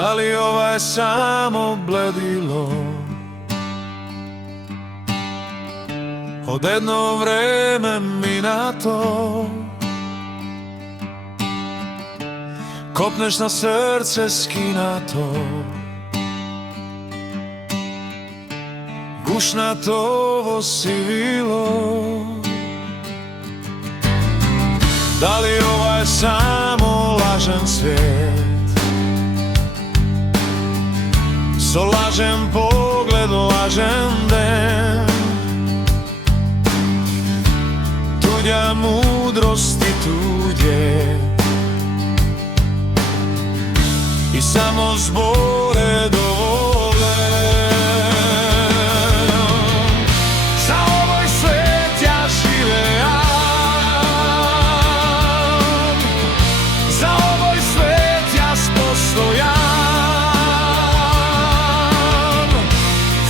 Da li ovo je samo bledilo od jedno vreme minato? Kopneš na srce skinato, gušnatovo sivilo. Da li ovo je samo lažan svijet, so lažen pogled, lažen den, tuđa mudrost i tuđe, i samo zbore dovole. Za ovoj svet ja živeam, za ovoj svet ja postojam,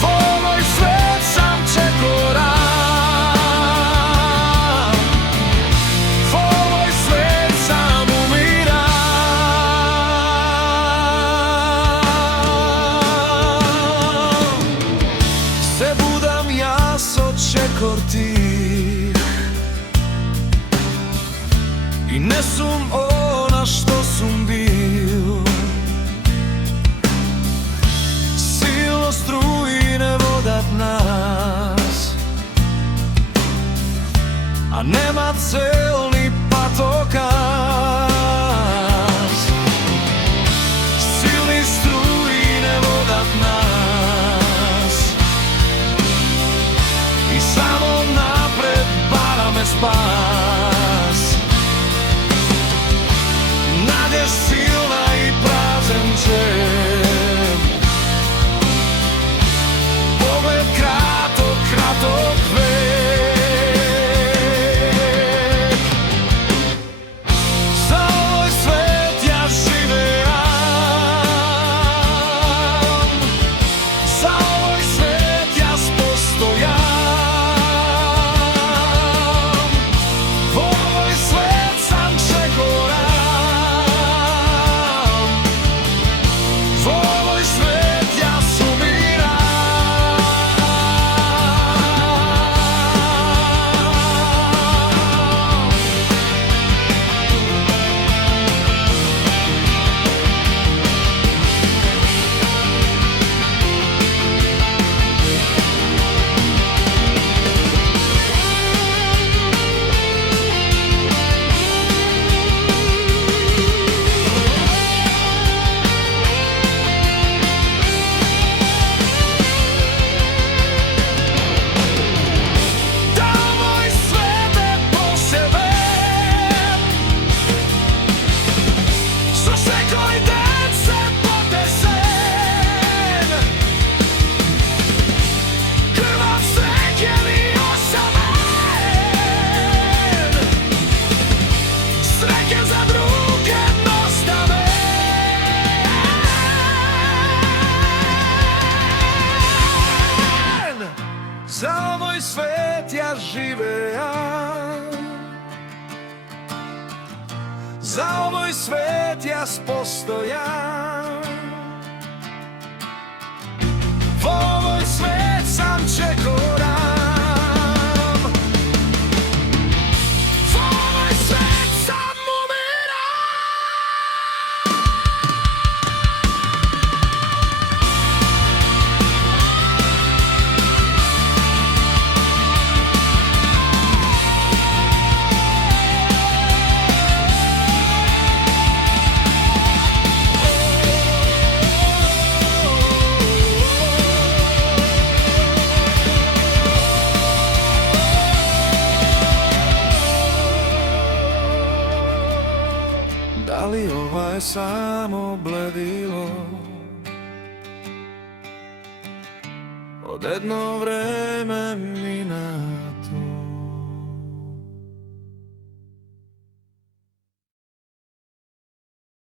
v ovoj svet sam čekoram, v ovoj svet sam umiram. Se budam ja so čekor tih i ne sum ona što sum bil. Silno strujine vodat nas, a nema cel ni patokaz. Silni strujine vodat nas i samo napred bara me spas. Nađeš silna i prazan džep, pogled kratok, kratok vek. Za ovoj svet ja živeam, za ovoj svet ja postojam, v ovoj svet sam čekoram, v ovoj svet ja sumiram. Da moj svet je poseben, so svekoj den se potesen, krvav sneg je mi osamen, sreke za druge nostaven. Za ovoj svet ja živeam, za ovoj svet ja postojam, v ovoj svet sam čekoram, v ovoj svet sam umiram. Da li ovo je samo bledilo od jedno vreme mina?